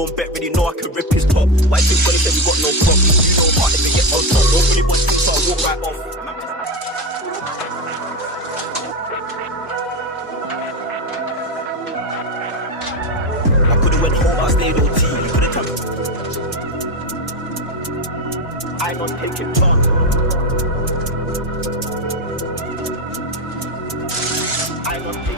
on bet, really know I can rip his top. Why you think when he said we got no problem? You know part if it gets on top. Don't really want to so I walk right off. I could've went home, I stayed OT. You could've tell me. I don't take it chance. I don't